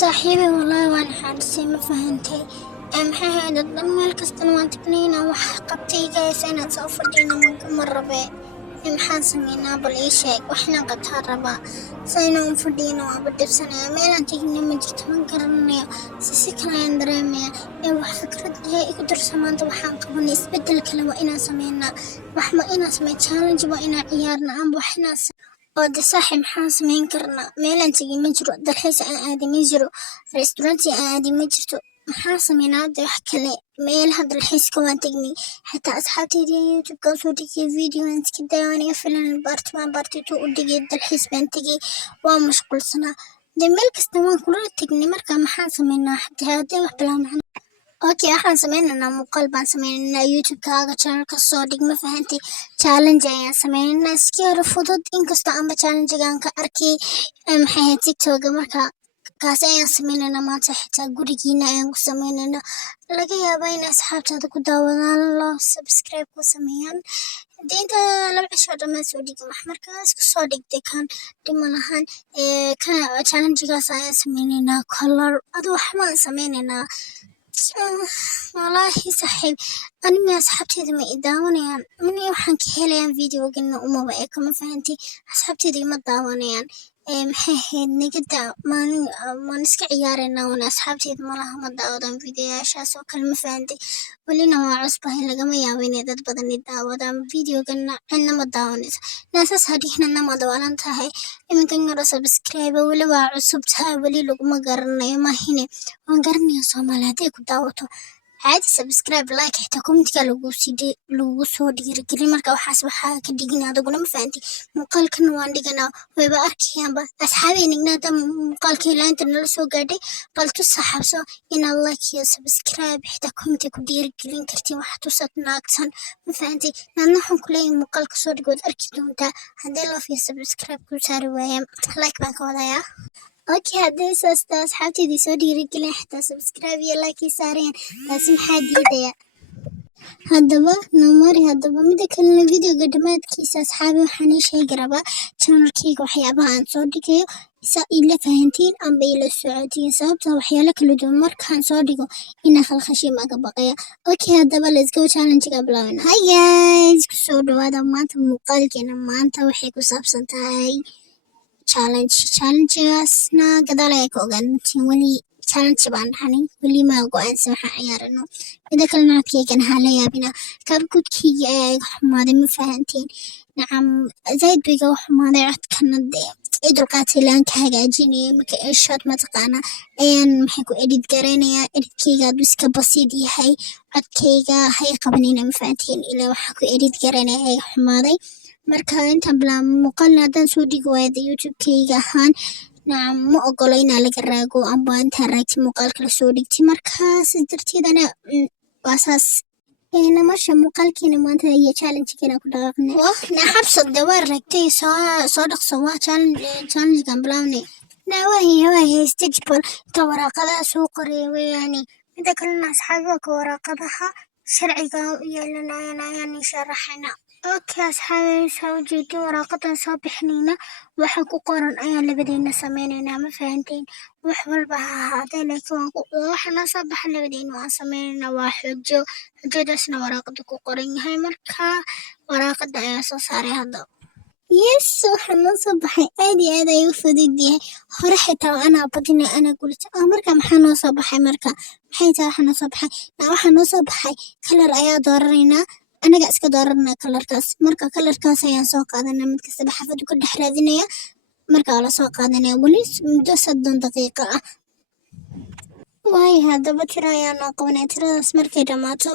صاحبي والله وأنا حارسة ما فهمتي maxay ahayd dad meel kastana waan tagnayna wax qabtaygaas inaan soo fadhiyna marra bee maxaan sameynaa bal ii sheeg waxna qabtaa rabaa sayna u fadhiyna waaba dhibsanaya meelaan tegina ma jirto ma garanayo si kalaan dareemaya wax fikrad leh igu darso maanta waxaan qabanay isbedel kale waa inaan sameynaa wax ma inaan sameey challenge waa inaan ciyaarna amba wax inaan oo de saaxiib maxaan sameyn karnaa meelaan tegi ma jiro dalxiis aan aadi ma jiro restaurant aan aadi ma jirto maxaan sameynaa de wax kale meelaha dalxiiska waan tegnay xataa asxaabteyda youtube-ka usoo dhigay video aan iska daawanaya filan bartitu u dhigay dalxiis baan tegay waa mashquulsanaa de meel kasta waan kula tegnay marka maxaan sameynaa haddii wax bilaa macno okay waxaan sameynaynaa muuqaal baan sameynaynaa youtube-kaaga channelka soo dhig ma fahantay challenge ayaan sameynaynaa iska yara fudud inkastoo amba challenge-gaan ka arkay maxay ahayd tiktok marka kaas ayaan sameynaynaa maanta xitaa gurigiina ayaan ku sameynaynaa laga yaabaa in asxaabtaada ku daawadaan loo subscribe ku sameeyaan inta laba cisho dhammaan soo dhigi markaas ku soo dhigtay kan dhiman ahaan challenge-gaas ayaan sameynaynaa color adu waxbaan sameynaynaa والله صاحب أنا ما أصحابتي ما يداونيان مني وحن كهليان فيديو قلنا أمه بقى ما فهمتي أصحابتي ما تداونيان محيد نقدر ما نسك عيارنا وانا أصحابتي ما لهم تداودان فيديو أشياء كل ما فهمتي ولينا ما عصبه إلا جم يابين يدد بدن يداودان فيديو قلنا إحنا ما تداونيس ناس هذه إحنا ما دوالن تهاي يمكن نرى سبسكرايب ولا وعصب تهاي ولي لو ما قرنا ما هنا وانقرني يا صومالاتي كداوتو عادي سبسكرايب لايك حتى كومنتك لوgu soo dhiirigelin marka waxaas waxaa ka dhigin adiguna ma fahanti muuqaalkan waan dhiganaa wayba arkayaanba asxaabeynignaada muuqaalka ilaanta nala soo gaadhay bal tusaxabso inaad like iyo subscribe xitaa comment ku dhiirigelin kartiin wax tusad naagtan ma fahanti naadna waxaan ku leeyahay muuqaalka soo dhigood arki doontaa haddii love iyo subscribe ku saari waayaan like baan ka wadayaa okay haddii saasta asxaabtayda soo dhiirigelin xitaa subscribe iyo like saareen taasi maxaa diidaya haddaba namari haddaba mida kalena videoga dhammaadkiisa asxaabi waxaan ii sheegi rabaa channelkayga waxyaabaha aan soo dhigayo isa ila fahantiin amba ila socotiin sababta waxyaalo kala duwan markaan soo dhigo inaa khalkhashii maga baqaya okay haddaba let's go challenge-ga bilaabana hi guys kusoo dhawaada maanta muuqaalkeena maanta waxay ku saabsan tahay challenge-gaasna gadaal ayaa ka ogaantiin weli challenge baan dhahnay weli ma go-aansan waxaan ciyaarano mida kalena codkaygan haa la yaabina kaabgudkayga ayaa iga xumaaday ma fahantiin nacam zaid ba iga xumaaday codkana dee idulqaatay laan ka hagaajinaya marka inshaad mataqaana ayaan maxay ku edit garaynayaa editkayga hadduu iska basiid yahay codkayga hay qabanina ma fahantiin ilaa waxaa ku edit garaynaya iga xumaaday marka intaan bilaab muuqaalna haddaan soo dhigi waayada youtube-kayga ahaan nacam ma ogolo inaa laga raago amba intaa raagti muuqaalka lasoo dhigtay markaas darteedana waa saas marsha muuqaalkiina maanta iyo challenge-keena ku dhawaaqnay naxabsad de waa raagtay soo dhaqso waa challenge-gan bilaabnay nawaahi stageball inta waraaqadaha soo qoraya weeyaani mida kalena asxaabi waa ka waraaqadaha sharciga u yeelanayaan ayaan ii sharaxayna okay asxaabi soo jeedi waraaqadan soo bixinayna waxa ku qoran ayaan labadeena sameynaynaa ma fahantiin wax walba ha ahaatee laakiin waxa noo soo baxa labadeena waan sameynaynaa waa xujadaasna waraaqada ku qoran yahay marka waraaqada ayaa soo saaray hadda yes waxa noo soo baxay aad iyo aad ayuu fudud yahay hore xitaa anaa badina anaa gulita marka maxaa noo soo baxay marka maxay tahay waxa noo soo baxay waxa noo soo baxay kalar ayaa dooranaynaa anaga iska dooranaa kalarkaas marka kalarkaas ayaan soo qaadanaa mid kastaba xafadu ka dhex raadinaya marka la soo qaadanaya weli muddo 30 daqiiqo ah waayo haddaba tira ayaa noo qabanaya tiradaas markay dhammaato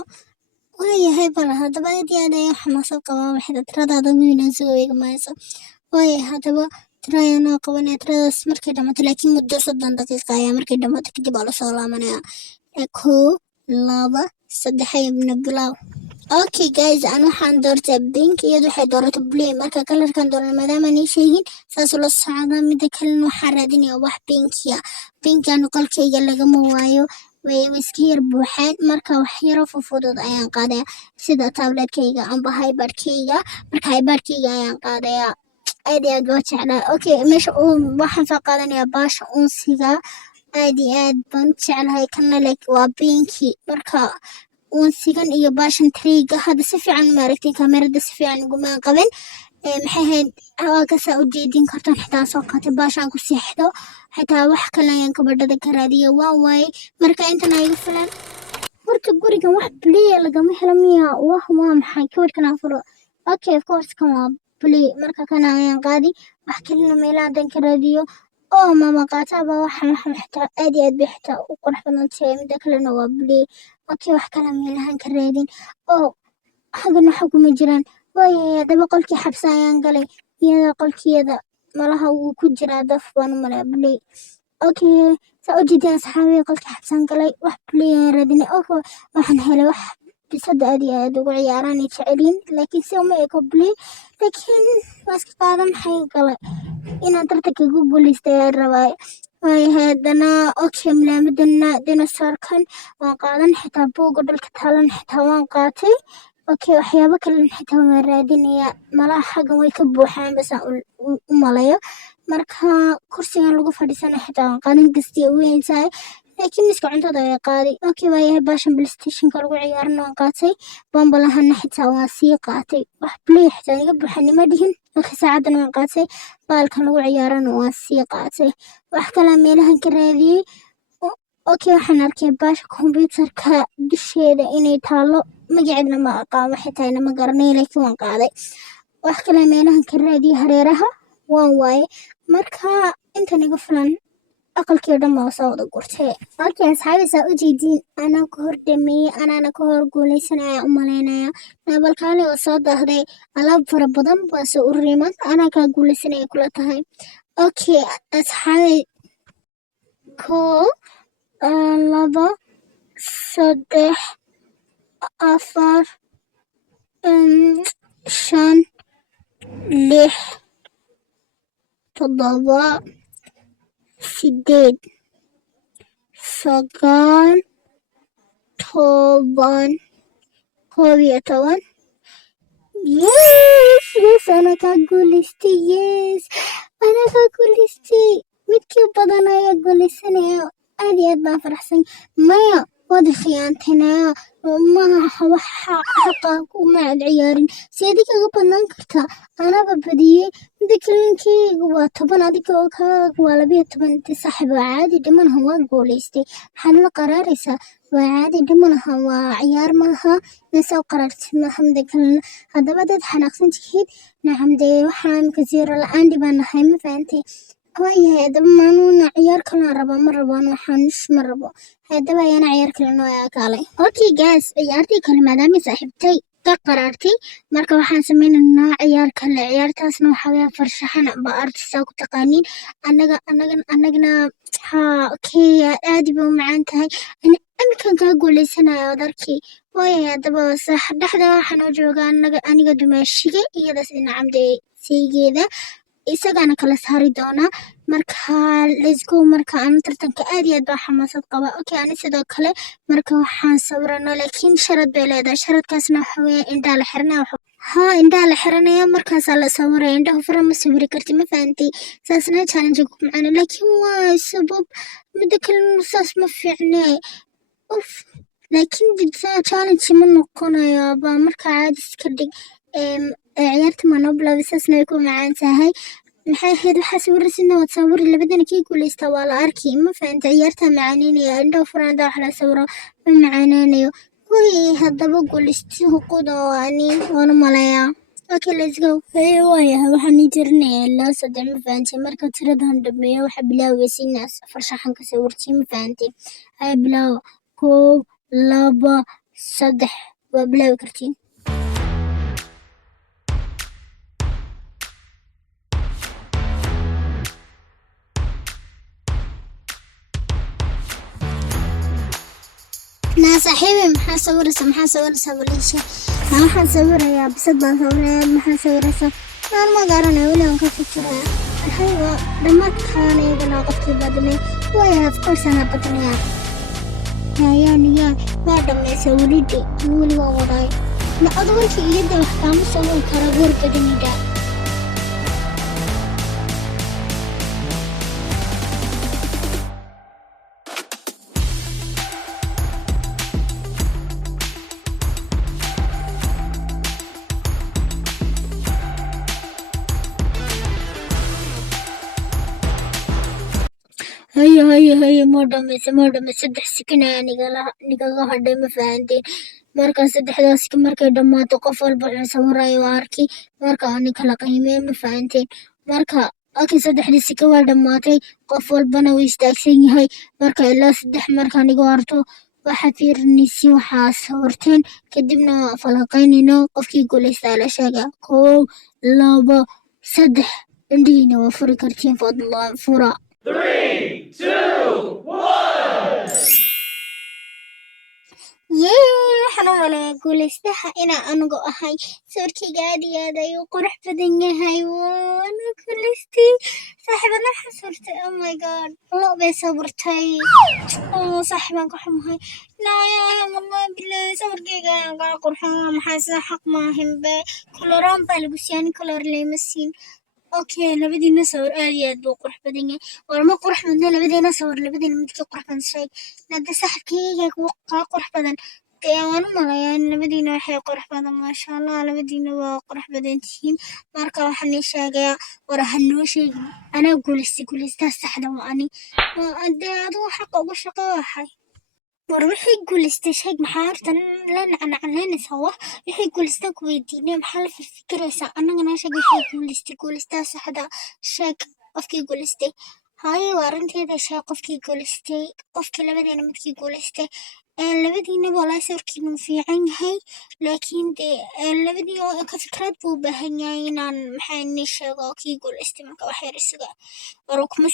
waayahay bal haddaba aad iyo aad ayaa waxa noo soo qabaa waxda tiradaada weyna soo eegmayso waayo haddaba tira ayaa noo qabanaya tiradaas markay dhammaato laakiin muddo 30 daqiiqo ayaa markay dhammaato kadib aa lasoo laabanaya 1 2 3 ibna bilow okay guys أنا waxaan doortay pink iyadu waxay dooratay blue marka kalarkan doorna maadaama aan sheegin saas la socda mida kalena waxaan raadinayaa wax pinkiya qolkayga lagama waayo way iska yar buuxaan marka wax yar oo fudud ayaan qaadayaa sida tabletkayga amba iPad-kayga marka iPad-kayga ayaan qaadayaa aad iyo aad waa jeclaa okay meesha waxaan soo qaadanayaa baasha unsiga aad baan u jeclahay kana like waa pinki marka unsigan iyo baashan triga hadda si fiican ma aragtay kamerada si fiican uguma qaban maxay ahayd hawaakaa u jeedin kartaan xitaa soo qaatay baashaan ku seexdo xitaa wax kale ayaan kabadhada ka raadiya waa waaye marka intan iga filan horta gurigan wax play lagama helo miya waa maxay kabarkan afuro okay of course kan waa play marka kana ayaan qaadi wax kalena meelaha dan ka raadiyo oo mama qaataba waxaan xitaa aad bay xitaa u qurux badan tahay mida kalena waa play okay wax kale meelahan ka raadin oo xagana xaguma jiraan waaye daba qolkii xabsa ayaan galay iyada qolkiyada malaha wuu ku jiraa daf baan u malaa play okay saa u jeedin asxaabiga qolkii xabsaan galay wax play ayaan raadinay okay waxaan helay wax bisada aad ugu ciyaaraan ay jecelyiin laakiin si uma eko play laakiin waa iska qaadan maxay galay inaan tartanka ku guulaystay ayaan rabaa waaye haddana okay malaamadana dinosaurkan waan qaadan xitaa buuga dhulka taalan xitaa waan qaatay okay waxyaabo kalen xitaa waan raadinaya malaha xaggan way ka buuxaan basaan u malayo marka kursigan lagu fadhiisana xitaa waan qaadan kastii weyn tahay laakiin miska cuntada ayaa qaaday okay waayahay baashan playstationka lagu ciyaarana waan qaatay bambalahana xitaa waan sii qaatay wax play xitaa iga buuxanima dhihin okay saacadana waan qaatay baalkan lagu ciyaarana waan sii qaatay wax kalaa meelahan ka raadiyey okay waxaan arkay baasha kombyuutarka dusheeda inay taalo magaceedna ma aqaano xitaa inama garanay laakiin waan qaaday wax kalaa meelahan ka raadiyey hareeraha waan waaye marka intan iga filan aqalkii oo dhan baa soo wada gurtay okay asxaabi saa u jeediin anaa ka hor dhameeyey anaana ka hor guuleysanaya u malaynaya naabalkaali oo soo daahday alaab fara badan baa soo ururiman anaa kaa guuleysanaya kula tahay okay asxaabi 1 2 3 4 5 6 7 8 9 10 11 yes ana kaa guulaystay midkii badan ayaa guulaysanaya aad iyo aad baan faraxsan maya waad khiyaantaynayaa maaha wax xaqa kuma aad ciyaarin seedi kaga badnaan kartaa anaba badiyey mida kalinkeyga waa 10 adiga oo kaaga waa 12 inti saaxiib waa caadi dhimanaha waa guulaystay maxaad la qaraaraysaa waa caadi dhimanaha waa ciyaar maaha nasoo qaraartay maaha mida kalena haddaba dad xanaaqsan tihiid nacam dee waxaa imika zero la-aan dhibaan nahay ma fahantay waayahay haddaba maanuuna ciyaar kalena rabaa ma rabaan waxaan nush ma rabo haddaba ayaana ciyaar kale noo kaalay okay guys ciyaartii kale maadaama saaxiibtay ka qaraartay marka waxaan sameynaynaa ciyaar kale ciyaartaasna waxaa weeye farshaxan ba artista ku taqaaniin annagana okay aad bay u macaan tahay amikan kaa guuleysanayo darkii waayahay haddaba sax dhexda waxaan oo joogaa aniga dumaashiga iyadaas dhinacamdee saygeeda isagana kala saari doonaa marka let's go marka aan tartanka aad iyo aad baa xamaasad qaba okay ani sidoo kale marka waxaan sawirano laakiin sharad bay leedahay sharadkaasna waxa weeye indhaa la xiranaya indhaa la xiranaya markaasaa la sawiraya indhaha fara ma sawiri karti ma fahantay saasna challenge ku macana laakiin waa sabab mida kalena saas ma fiicne laakiin jidsaa challenge ma noqonayo baa marka caadi iska dhig ciyaarta manoblaw saasna way ku macaan tahay maxay ahayd waxaa sawiraysidna waad sawiri labadana kii guulaysta waa la arki ma fahanta ciyaartaa macaaneynayo indhaha furanda wax la sawiro ma macaaneynayo way haddaba guulaysti huquda ani waanu malayaa okay let's go waayahay waxaan jirnaya ilaa 3 ma fahantay marka tiradan dhameeyo waxa bilaawaysiina farshaxan ka sawirtii ma fahantay hay bilaaw 1 2 3 waa bilaawi kartiin صاحبي maxaa sawiraysaa waliisha waxaan sawirayaa bisad baan sawirayaa maxaa sawiraysaa aan ma garanayo weli aan ka fikiraya waxayba dhammaadkaan iyagana qofkii badnay way of course ana badnaya waa dhammaysa weli waa wadaay ma adwarkii iyada wax kaama sawir kara goor badanida هيا ما dhamayse saddex sikin ayaa nigaga hadhay ma fahanteen markaa saddexdaas sikin markay dhammaato qof walba wuxuu sawirayo waa arki marka ani kala qiimee ma fahanteen marka okay saddexdii sikin waa dhammaatay qof walbana wuu istaagsan yahay marka ilaa saddex markaa niga harto waxaad fiirinaysiin waxaa sawirteen kadibna waa falaqaynayno qofkii guulaystaa la sheegaa 1 2 3 indhihiina waa furi kartiin fadlan fura 3, 2, 1. waxaan u maleeyaa guulaystaha inaa anigu ahay sawirkayga aad iyo aad ayuu qurux badan yahay waana guulaystay saaxiibadna waxaa sawirtay oh my god lo bay sawirtay saaxiibaan ka xumahay naaya wallahi bilahi sawirkayga ayaan kaa qurxan waa maxay sida xaq maahinbe koloraan baa lagu siiyaan kolor leyma siin okay labadiina sawir aad iyo aad buu qurux badan yahay warma qurux badna labadiina sawir labadiina midkii qurux badan sheeg nada saaxiibkayga kaa qurux badan dee waan u malayaa in labadiina waxay qurux badan maasha allah labadiina waa qurux badan tihiin marka waxaan ii sheegayaa war hanoo sheegin anaa guulaystaa saxda waa ani dee adigu xaqa uga shaqo waxay war wixii guulaystay sheeg maxaa horta la nacnaclaynaysaa wax wixii guulaystaa ku weydiinay maxaa la fikiraysaa annagana sheeg wixii guulaystaa saxda sheeg qofkii guulaystay haye waa arrinteeda sheeg qofkii guulaystay qofkii labadeena midkii guulaystay labadiinaba walahi sawirkiinu fiican yahay laakiin dee labadii ka fikrad buu u baahan yahay inaan maxaa inii sheego kii guulaystay marka wax yar isaga war kuma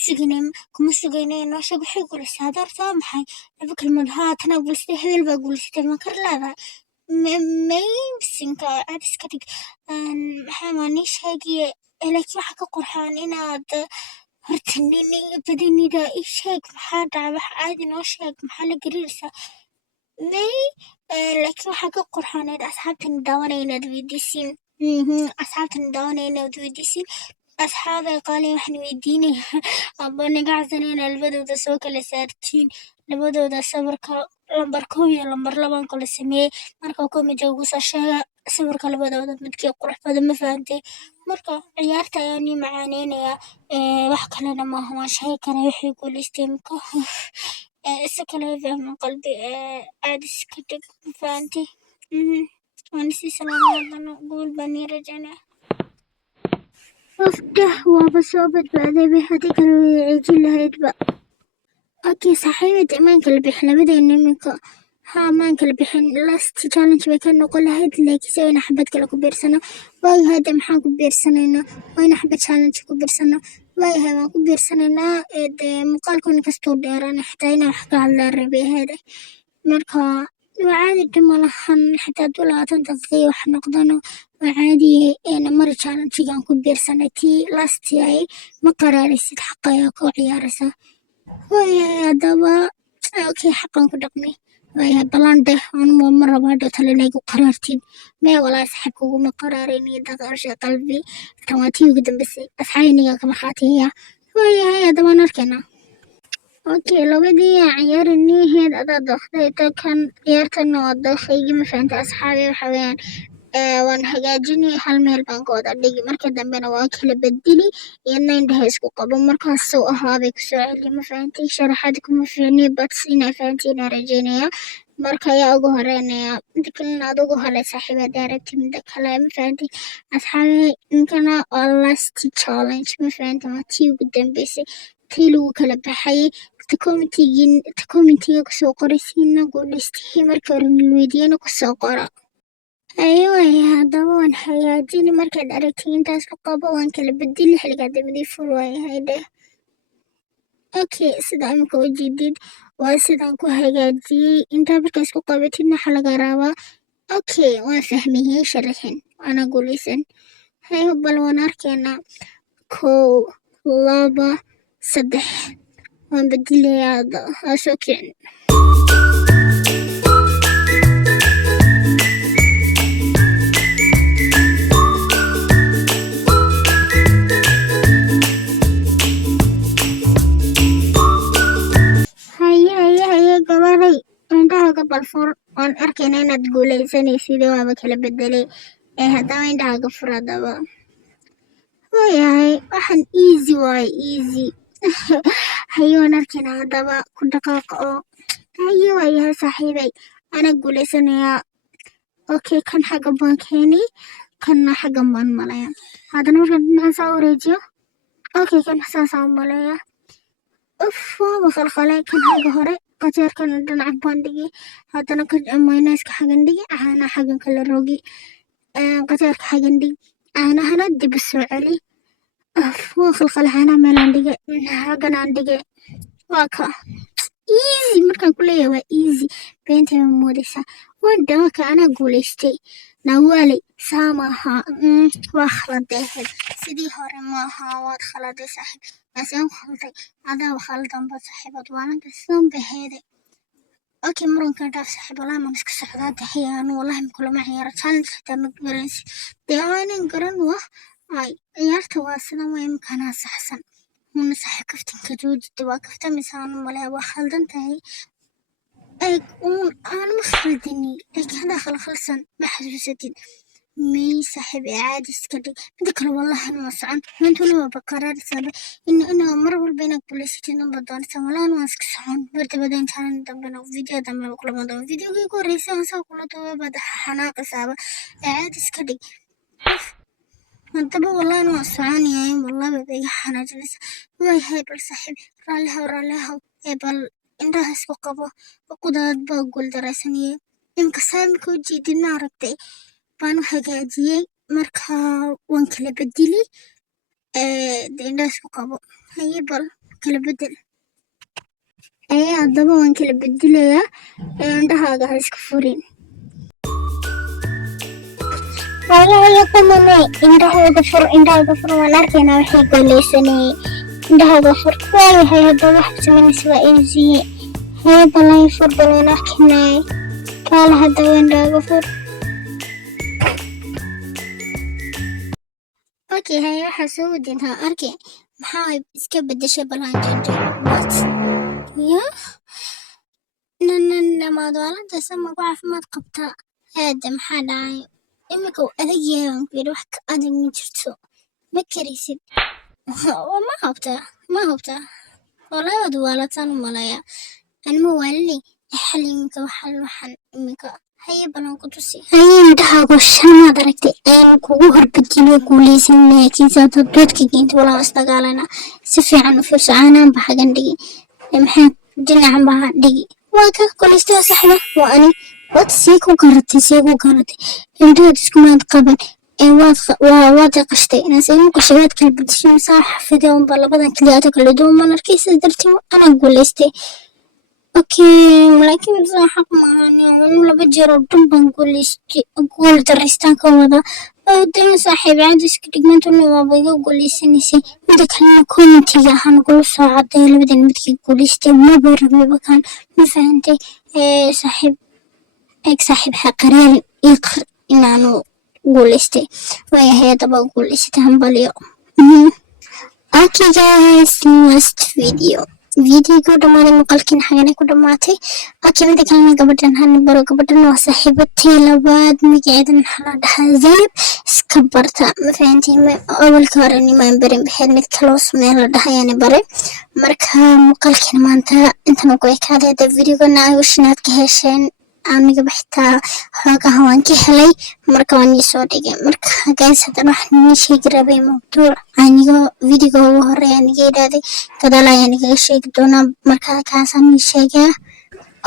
sugayna inoo sheeg waxay guulaystay hadda horta waa maxay laba kelmood haa tanaa guulaystay hebel baa guulaystay ma kar leedahay maysinka aad iska dhig maxaa maa nii sheegiye laakiin waxaa ka qurxaan inaad horta badanida ii sheeg maxaa dhacay wax caadi noo sheeg maxaa la gariirsaa laakiin waxaa ka qurxooneed asxaabtani daawanaya inaad weydiisiin asxaabay qaaliin waxaan weydiinaya aba naga cabsana inaa labadooda soo kala saartiin labadooda sawirka lambar 1 iyo lambar 2 kala sameeyey marka komija ugu soo sheega sawirka labadooda midkii qurux badan ma fahantay marka ciyaarta ayaan ii macaaneynayaa wax kalena maaha waan sheegi karaa wixii guulaystay marka isa kale fahma qalbi aad iska dhig ma fahantay waan isii salaamadana guul baan ii rajaynaya wafdah waaba soo badbaaday bay hadii kale way ciijin lahaydba okay saaxiibada imaan kala bixin labadeena iminka maan kala bixin last challenge bay ka noqon lahayd laakiinse wayna xabad kale ku biirsano waayo hadda maxaan ku biirsanaynaa wayna xabad challenge ku biirsano waayahay waan ku biirsanaynaa dee muuqaalkuna kastuu dheeraana xitaa inaa wax ka hadlaa rabay hada marka waa caadi dhima lahan xitaa hadduu 20 daqiiqo wax noqdano waa caadi mari challenge-gaan ku biirsanay tii last yahay ma qaraaraysid xaqa ayaa koo ciyaaraysaa waayahay haddaba okay xaqan ku dhaqmay waayahay balan deh anuma ma rabo hadhow tale inay ku qaraartiin mee walaa saxibka uguma qaraarayn iyo daqarsha qalbi tan waa tii ugu dambeysay asxaabiniga ka markhaatiya waayahay haddaba aan arkaynaa okay labadii ciyaarinihid adaa doqday kan ciyaartana waa doqaygi ma fahantay asxaabi waxa weeyaan waan hagaajini hal meel baan ka wada dhigi marka dambena waa kala bedeli iyadna indhaha isku qabo markaas soo ahaabay kusoo celi ma fahantay sharaxaad kuma fiicni bats inaa fahantiin aan rajeynaya marka ayaa ugu horeynaya inta kalena aad ugu horey saaxiibaad aragti mida kale ma fahantay asxaabi inkana waa last challenge ma fahantay waa tii ugu dambeysay tii lagu kala baxayay commentiga kusoo qoraysiina guulaystay markii hore nilweydiyana kusoo qora aywaaya haddaba waan hagaajini markaad aragtay intaas ku qabo waan kala bedeli xiligaa dabadii fur waayahay dheh okay sidaa imika u jeedid waa sidaan ku hagaajiyey intaa markaa isku qabatidna waxa laga rabaa okay waan fahmiyey sharaxin waana guulaysan hay bal waan arkaynaa 1 2 3 waan bedelayaa ha soo kicin gabaday indhahaaga balfur waan arkaynaa inaad guulaysanaysid waaba kala bedelay haddaba indhahaaga fur haddaba waayahay waxaan easy waaye easy hayo narkina hadaba ku dhaqaaq oo hayo ayaa saaxiibay ana guuleysanaya okay kan xagga baan keenay kanna xagga baan malaya hadana markaan dhinaca soo wareejiyo okay kan xasaasa malaya وخلخلة كان حاجة هوري قتير كان عندنا عبان دقي هاتنا كج مايونيز كحاجة دقي أنا حاجة كل روجي قتير كحاجة دقي أنا هندي بالسعري وخلخلة أنا ميلان دقي حاجة عندي واكا easy مركان كله يوا easy بنتي موديسا ودوك أنا قوليستي نوالي سامها وخلده سيدي هوري ماها وخلده صاحب بس يوم خلطي هذا وخلطان بصاحبات وانا قسم بهذا اوكي مرون كان داف صاحب والله ما نسك صحبات هي انا والله كل ما هي رجال حتى مقبرنس ديوانا قرن وح اي عيارت واسنا ما يمكنها صحسن من صح كفتن كجوج دوا كفتن مثلا ولا وخلطان تاهي اي انا مخلدني اي كان خلصن ما حسستين مي صاحب عادي اسكدي بدك والله انا مسعن من تقول بقرار سبب انه مره بينك بوليسيتين بدون سملا انا اسك سعون برد بدين كان دبنا فيديو دم كل ما دم فيديو كيكو ريسان سا كل تو بد حناق سبب عادي اسكدي انت والله انا مسعن يا والله بدي حنا جلس واي هاي صاحب رالها بل indhaha isku qabo qudaad baa gul daraysanayay imka saamiko jiidina aragtay baan u hagaajiyay marka waan kala bedeli indhaha isku qabo haye bal kala bedel haddaba waan kala bedelayaa indhahaaga ha iska furin walaalayaal qamane indhahaaga fur waan arkaynaa waxay guuleysanayay indhahaaga fur waayahay haddaba waxaad samaynaysa waa easiye haye balay fur balan arkaynay kaala haddaba indhahaaga fur okay haye waxaa soo wadintaa arkay maxaa iska bedeshay balan jojo what ya namaad waalanta sama ku caafimaad qabtaa aada maxaa dhacay imika adag yahan ku yidhi wax ka adag ma jirto ma karaysid ما هبتا والله ود والتان ملايا أنا موالي حليمك وحل إمك هيا بلان كتوسي هيا مدها قشان ما دركتي أنا كوهر بديني كوليسي مناكي زاد دودكي كنت ولا استقالنا سفي عنو فرصة أنا بحاجان دي لمحان دينا عم بها دي واكا كوليستي صحبة وأني واتسيكو كارتي انتو تسكو ما تقبل waad qashtay inaan qashagaad kala bedeshay masaa xafiday bal labadan kaliyaata kala duwan ma arkaysa dartii anaa guuleystay okay laakiin soo xaq maahan laba jeer oo dhan baan guuleystay gool daraystaan ka wada dama saaxiib caadi iska dhigmaantuna waaba iga guuleysanaysay mida kalena commentiga ahaan gula soo caday labadan midkii guuleystay maba rababa kan ma fahantay saaxiib xaqareel iqr inaanu guuleystay waayahay haddaba guuleysatay hambalyo okay guys last videoga dhamaaday muuqaalkiina xagana ku dhamaatay okay mida kalena gabadhan hana baro gabadhan waa saaxiibatay labaad magaceedan waxaa la dhahaa Zaynab iska barta ma fahantiin awalka hore nimaan barin baxeed mid kaloo samee la dhahayaani baray marka muuqaalkiina maanta intan ugu ekaaday videogana ay wishinaad ka hesheen aniga baxtaa xoogaha waan ka helay marka waan soo dhigay marka guys haddana waxaan idin sheegi rabay mawduuc aniga videoga ugu horeeya aniga idaaday gadaal ayaan iga sheegi doonaa marka kaasaan idin sheegaa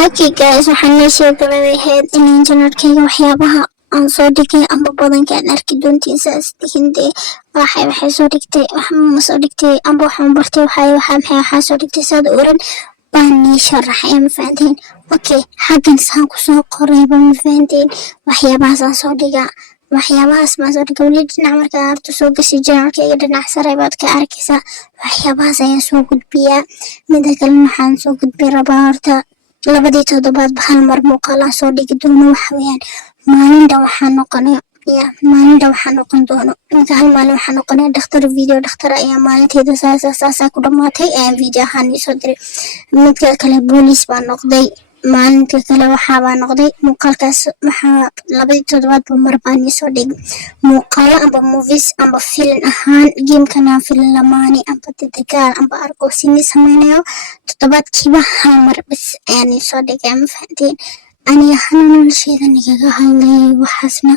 okay guys waxaan idin sheegi rabay in channelkayga waxyaabaha aan soo dhigay ama badanka aan arki doontiin saas hinde waxay soo dhigtay waxaan soo dhigtay amba waxaan bartay waxaa soo dhigtay saad oran باني شرح مفهمتين اوكي حقا سان كسو قريبا مفهمتين waxyaabahaas aan soo dhigaa waxyaabahaas ma soo dhigaa weli dhinac marka arto soo gashay janaalkayga dhinac sare baad ka arkaysaa waxyaabahaas ayaan soo gudbiyaa mida kale waxaan soo gudbi rabaa horta labadii toddobaad hal mar muuqaal aan soo dhigi doono waxa weeyaan maalinta waxaan noqon doono inta hal maalin waxaan noqonay dhakhtar ayaa maalinteeda saasa ku dhamaatay video ahaan soo diray midka kale booliis baan noqday maalinta kale waxaabaa noqday muuqaalkaas waxaa 2 toddobaadba mar baan isoo dhigay muuqaalo amba movies amba film ahaan gamekana film lamaani amba dagaal amba argoosini sameynayo toddobaadkiiba hal mar bas ayaan isoo dhigay ma fahanteen aniga nolosheeda nigaga hadlayay waxaasna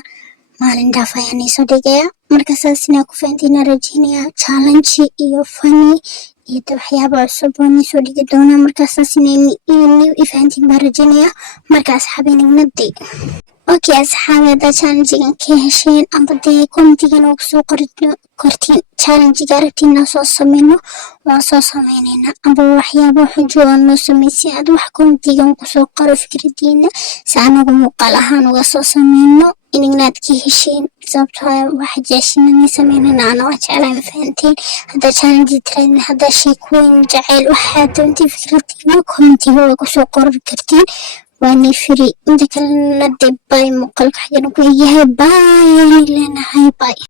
maalin dhaaf ayaan isoo dhigaya marka saasina ku fahanteen rajaynaya challenge iyo funny iyo waxyaabo cusub oo isoo dhigi doona marka saasina fahanteen baan rajaynaya marka asxaabeynagnaday okay asxaabada challenge-gan ka hesheen amba dee commentigan oo kusoo qortiin challenge-ga rabtiin soo sameyno waa soo sameynayna amba waxyaabo xujo oo noo sameysay aad wax commentigan kusoo qoro fikradiina si anagu muuqaal ahaan uga soo sameyno inagnaad ka hesheen sababtoo waxa jeeshinani sameynayna anoo jeclaan fahanteen hadda challenge train hadda sheekooyin jacayl waxaa doontii fikradiina commentiga waa kusoo qori kartiin واني فري انت كلنا دبي مقلق حاجة نقول يا باي لنا هاي باي